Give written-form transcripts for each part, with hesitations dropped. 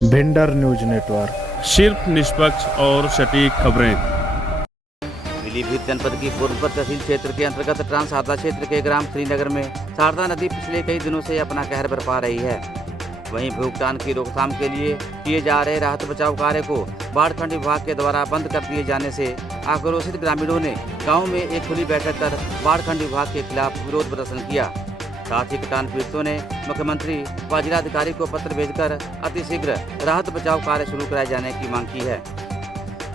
Bhinder news network, सिर्फ निष्पक्ष और सटीक खबरें। पीलीभीत जनपद की पूर्व तहसील क्षेत्र के अंतर्गत ट्रांस शारदा क्षेत्र के ग्राम श्रीनगर में शारदा नदी पिछले कई दिनों से अपना कहर बरपा रही है। वहीं भूखटान की रोकथाम के लिए किए जा रहे राहत बचाव कार्य को बाढ़ खंड विभाग के द्वारा बंद कर दिए जाने से आक्रोशित ग्रामीणों ने गांव में एक खुली बैठक कर बाढ़ खंड विभाग के खिलाफ विरोध प्रदर्शन किया। साथ ही कटान पीड़ितों ने मुख्यमंत्री व जिलाधिकारी को पत्र भेजकर अतिशीघ्र राहत बचाव कार्य शुरू कराए जाने की मांग की है।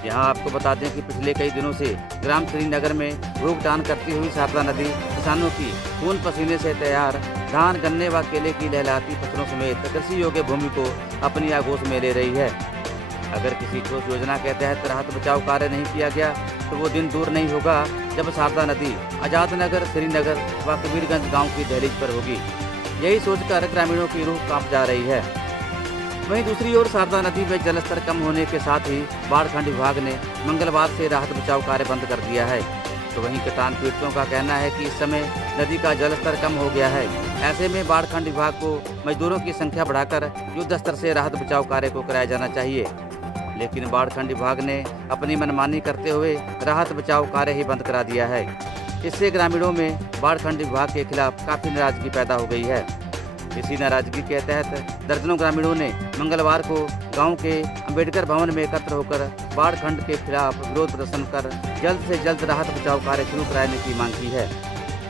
यहाँ आपको बता दें कि पिछले कई दिनों से ग्राम श्रीनगर में भूखटान करती हुई शारदा नदी किसानों की खून पसीने से तैयार धान, गन्ने व केले की लहलहाती फसलों समेत कृषि योग्य भूमि को अपनी आगोश में ले रही है। अगर किसी ठोस योजना के तहत राहत बचाव कार्य नहीं किया गया तो वो दिन दूर नहीं होगा जब शारदा नदी आजाद नगर, श्रीनगर व कबीरगंज गांव की दहलीज पर होगी। यही सोचकर ग्रामीणों की रूह कांप जा रही है। वहीं दूसरी ओर शारदा नदी में जलस्तर कम होने के साथ ही बाढ़ खंड विभाग ने मंगलवार से राहत बचाव कार्य बंद कर दिया है। तो वहीं कटान पीड़ितों का कहना है कि इस समय नदी का जलस्तर कम हो गया है। ऐसे में बाढ़ खंड विभाग को मजदूरों की संख्या बढ़ाकर युद्ध स्तर से राहत बचाव कार्य को कराया जाना चाहिए, लेकिन बाढ़ खंड विभाग ने अपनी मनमानी करते हुए राहत बचाव कार्य ही बंद करा दिया है। इससे ग्रामीणों में बाढ़ खंड विभाग के खिलाफ काफी नाराजगी पैदा हो गई है। इसी नाराजगी के तहत दर्जनों ग्रामीणों ने मंगलवार को गांव के अंबेडकर भवन में एकत्र होकर बाढ़ खंड के खिलाफ विरोध प्रदर्शन कर जल्द से जल्द राहत बचाव कार्य शुरू कराने की मांग की है।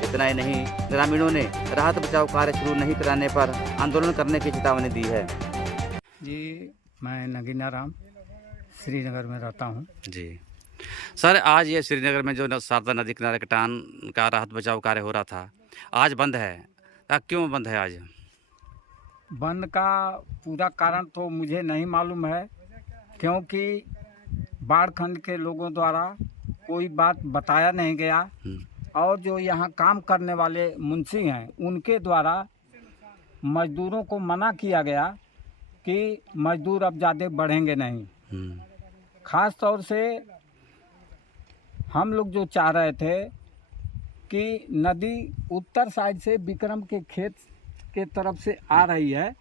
इतना ही नहीं, ग्रामीणों ने राहत बचाव कार्य शुरू नहीं कराने पर आंदोलन करने की चेतावनी दी है। जी, मैं नगीना राम श्रीनगर में रहता हूँ। जी सर, आज ये श्रीनगर में जो शारदा नदी किनारे कटान का राहत बचाव कार्य हो रहा था, आज बंद है। क्यों बंद है आज? बंद का पूरा कारण तो मुझे नहीं मालूम है, क्योंकि बाढ़ खंड के लोगों द्वारा कोई बात बताया नहीं गया और जो यहाँ काम करने वाले मुंशी हैं उनके द्वारा मजदूरों को मना किया गया कि मजदूर अब ज़्यादा बढ़ेंगे नहीं। ख़ास तौर से हम लोग जो चाह रहे थे कि नदी उत्तर साइड से विक्रम के खेत के तरफ से आ रही है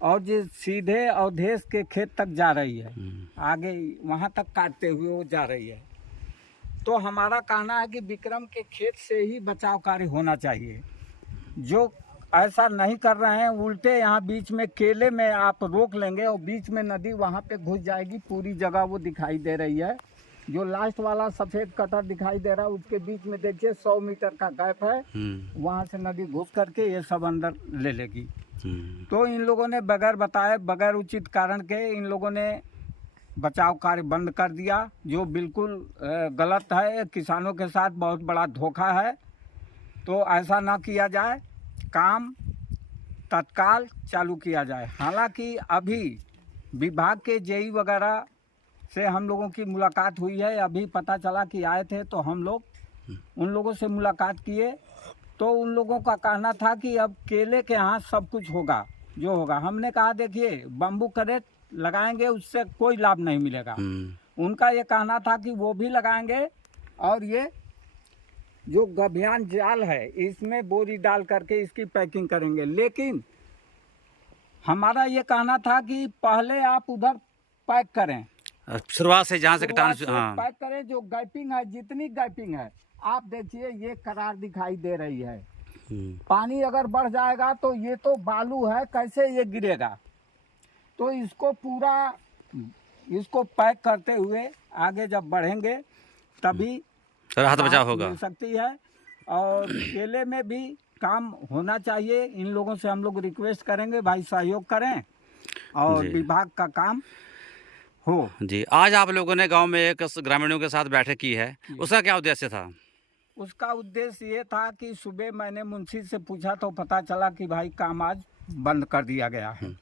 और जो सीधे अवधेश के खेत तक जा रही है, आगे वहाँ तक काटते हुए वो जा रही है। तो हमारा कहना है कि विक्रम के खेत से ही बचाव कार्य होना चाहिए। जो ऐसा नहीं कर रहे हैं, उल्टे यहाँ बीच में केले में आप रोक लेंगे और बीच में नदी वहाँ पे घुस जाएगी। पूरी जगह वो दिखाई दे रही है। जो लास्ट वाला सफ़ेद कटर दिखाई दे रहा है उसके बीच में देखिए 100 मीटर का गैप है। वहाँ से नदी घुस करके ये सब अंदर ले लेगी। तो इन लोगों ने बगैर बताए, बगैर उचित कारण के इन लोगों ने बचाव कार्य बंद कर दिया, जो बिल्कुल गलत है। किसानों के साथ बहुत बड़ा धोखा है। तो ऐसा ना किया जाए, काम तत्काल चालू किया जाए। हालांकि अभी विभाग के जेई वगैरह से हम लोगों की मुलाकात हुई है। अभी पता चला कि आए थे तो हम लोग उन लोगों से मुलाकात किए तो उन लोगों का कहना था कि अब केले के यहाँ सब कुछ होगा जो होगा। हमने कहा देखिए, बम्बू करेट लगाएंगे उससे कोई लाभ नहीं मिलेगा। उनका ये कहना था कि वो भी लगाएंगे और ये जो गभियान जाल है इसमें बोरी डाल करके इसकी पैकिंग करेंगे। लेकिन हमारा ये कहना था कि पहले आप उधर पैक करें, शुरुआत से जहाँ से कटान पैक करें। जो गैपिंग है, जितनी गैपिंग है आप देखिए, ये करार दिखाई दे रही है। पानी अगर बढ़ जाएगा तो ये तो बालू है, कैसे ये गिरेगा। तो इसको पूरा इसको पैक करते हुए आगे जब बढ़ेंगे तभी राहत बचाव होगा, मिल सकती है। और केले में भी काम होना चाहिए। इन लोगों से हम लोग रिक्वेस्ट करेंगे भाई सहयोग करें और विभाग का काम हो। जी, आज आप लोगों ने गांव में एक ग्रामीणों के साथ बैठक की है, उसका क्या उद्देश्य था? उसका उद्देश्य ये था कि सुबह मैंने मुंशी से पूछा तो पता चला कि भाई काम आज बंद कर दिया गया है।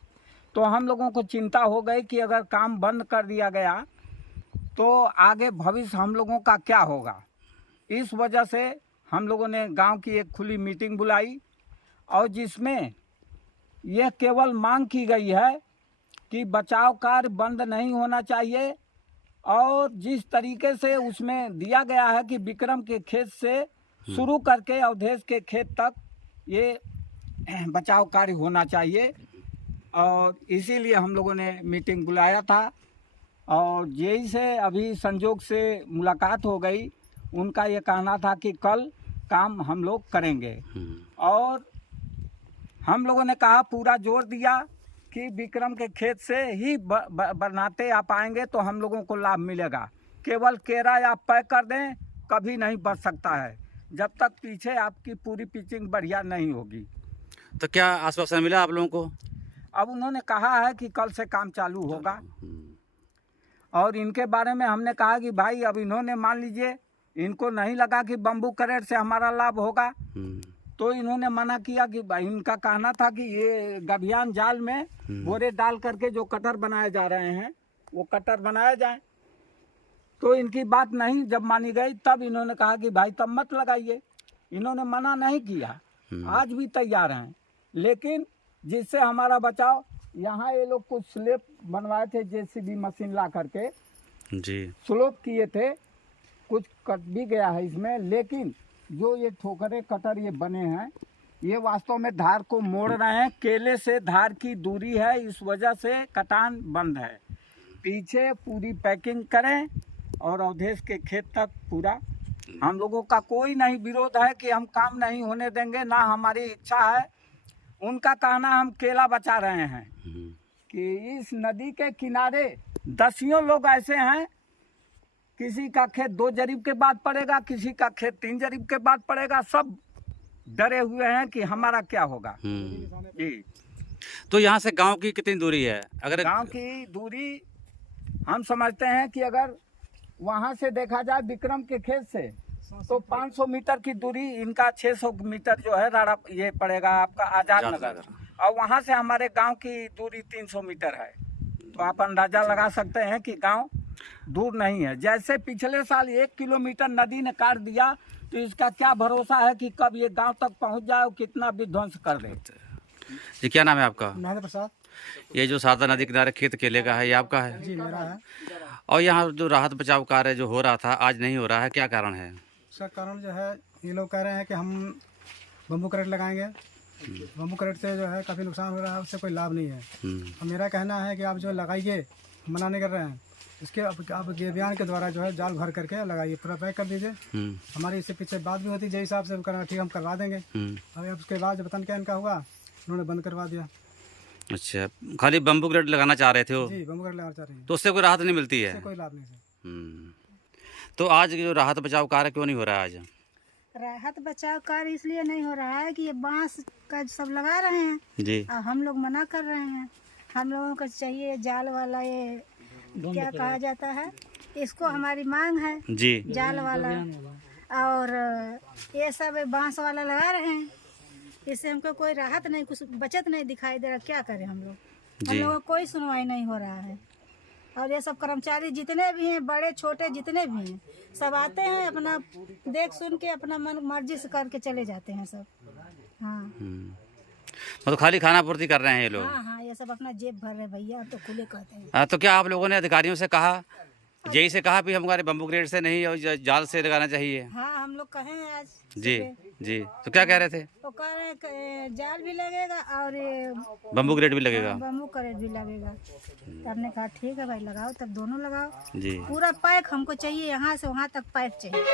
तो हम लोगों को चिंता हो गई कि अगर काम बंद कर दिया गया तो आगे भविष्य हम लोगों का क्या होगा। इस वजह से हम लोगों ने गांव की एक खुली मीटिंग बुलाई और जिसमें यह केवल मांग की गई है कि बचाव कार्य बंद नहीं होना चाहिए और जिस तरीके से उसमें दिया गया है कि विक्रम के खेत से शुरू करके अवधेश के खेत तक ये बचाव कार्य होना चाहिए। और इसीलिए हम लोगों ने मीटिंग बुलाया था। और जेई से अभी संजोग से मुलाकात हो गई। उनका ये कहना था कि कल काम हम लोग करेंगे। और हम लोगों ने कहा, पूरा जोर दिया कि विक्रम के खेत से ही बनाते आप आएंगे तो हम लोगों को लाभ मिलेगा। केवल केरा आप पैक कर दें, कभी नहीं बच सकता है जब तक पीछे आपकी पूरी पिचिंग बढ़िया नहीं होगी। तो क्या आश्वासन मिला आप लोगों को? अब उन्होंने कहा है कि कल से काम चालू होगा। और इनके बारे में हमने कहा कि भाई अब इन्होंने मान लीजिए इनको नहीं लगा कि बम्बू करेट से हमारा लाभ होगा, तो इन्होंने मना किया कि भाई, इनका कहना था कि ये गभियान जाल में बोरे डाल करके जो कटर बनाए जा रहे हैं वो कटर बनाए जाएं। तो इनकी बात नहीं जब मानी गई तब इन्होंने कहा कि भाई तब मत लगाइए। इन्होंने मना नहीं किया, आज भी तैयार हैं। लेकिन जिससे हमारा बचाव, यहाँ ये लोग कुछ स्लेब बनवाए थे जेसीबी मशीन ला करके जी, स्लोप किए थे, कुछ कट भी गया है इसमें। लेकिन जो ये ठोकरे कटर ये बने हैं ये वास्तव में धार को मोड़ रहे हैं। केले से धार की दूरी है, इस वजह से कटान बंद है। पीछे पूरी पैकिंग करें और अवधेश के खेत तक पूरा। हम लोगों का कोई नहीं विरोध है कि हम काम नहीं होने देंगे, ना हमारी इच्छा है। उनका कहना हम केला बचा रहे हैं कि इस नदी के किनारे दसियों लोग ऐसे हैं, किसी का खेत 2 जरीब के बाद पड़ेगा, किसी का खेत 3 जरीब के बाद पड़ेगा। सब डरे हुए हैं कि हमारा क्या होगा। जी, तो यहाँ से गांव की कितनी दूरी है? अगर गांव की दूरी हम समझते हैं कि अगर वहां से देखा जाए विक्रम के खेत से तो 500 मीटर की दूरी, इनका 600 मीटर जो है राड़ा ये पड़ेगा आपका आजाद नगर, और वहां से हमारे गांव की दूरी 300 मीटर है। तो आप अंदाजा लगा सकते हैं कि गांव दूर नहीं है। जैसे पिछले साल 1 किलोमीटर नदी ने काट दिया, तो इसका क्या भरोसा है कि कब ये गांव तक पहुंच जाए और कितना विध्वंस कर दे। जी, क्या नाम है आपका? महेंद्र प्रसाद। ये जो शारदा नदी किनारे खेत केले का है, ये आपका है? जी, मेरा है। और यहाँ जो राहत बचाव कार्य जो हो रहा था आज नहीं हो रहा है, क्या कारण है? उसका कारण जो है, ये लोग कह रहे हैं कि हम बम्बू करेट लगाएंगे। बम्बू करेट से जो है काफ़ी नुकसान हो रहा है, उससे कोई लाभ नहीं है। अब मेरा कहना है कि आप जो लगाइए, मना नहीं कर रहे हैं, इसके आप अभियान के द्वारा जो है जाल भर करके लगाइए, पूरा पैक कर दीजिए। हमारी इससे पीछे बात भी होती, जिस हिसाब से करना ठीक हम करवा देंगे। अभी अब उसके बाद जब पता नहीं क्या इनका हुआ, उन्होंने बंद करवा दिया। अच्छा, खाली बम्बू करेट लगाना चाह रहे थे वो? जी, बम्बू करेट लगाना चाह रही है। तो उससे कोई राहत नहीं मिलती है? कोई लाभ नहीं है। तो आज जो राहत बचाव कार्य क्यों नहीं हो रहा है? आज राहत बचाव कार्य इसलिए नहीं हो रहा है कि ये बांस का सब लगा रहे हैं जी, और हम लोग मना कर रहे हैं। हम लोगों को चाहिए जाल वाला, ये क्या कहा जाता है इसको, हमारी मांग है जी, जाल वाला। और ये सब बांस वाला लगा रहे हैं, इससे हमको कोई राहत नहीं, कुछ बचत नहीं दिखाई दे रहा। क्या करें हम लोग? हम लोगों को कोई सुनवाई नहीं हो रहा है। और ये सब कर्मचारी जितने भी हैं, बड़े छोटे जितने भी हैं, सब आते हैं, अपना देख सुन के अपना मन मर्जी से करके चले जाते हैं सब। हाँ, मतलब खाली खाना पूर्ति कर रहे हैं ये लोग? हाँ, ये सब अपना जेब भर रहे भैया, तो खुले कहते हैं। हाँ, तो क्या आप लोगों ने अधिकारियों से कहा, जेई से कहा भी हमारे बम्बू करेट से नहीं और जाल से लगाना चाहिए? हाँ, हम लोग कहे हैं आज जी जी, तो क्या कह रहे थे? तो कह रहे हैं कि जाल भी लगेगा और ये बम्बू करेट भी लगेगा? बम्बू करेट भी लगेगा। तो हमने कहा ठीक है भाई, लगाओ, तब दोनों लगाओ जी। पूरा पैक हमको चाहिए, यहाँ से वहाँ तक पैक चाहिए।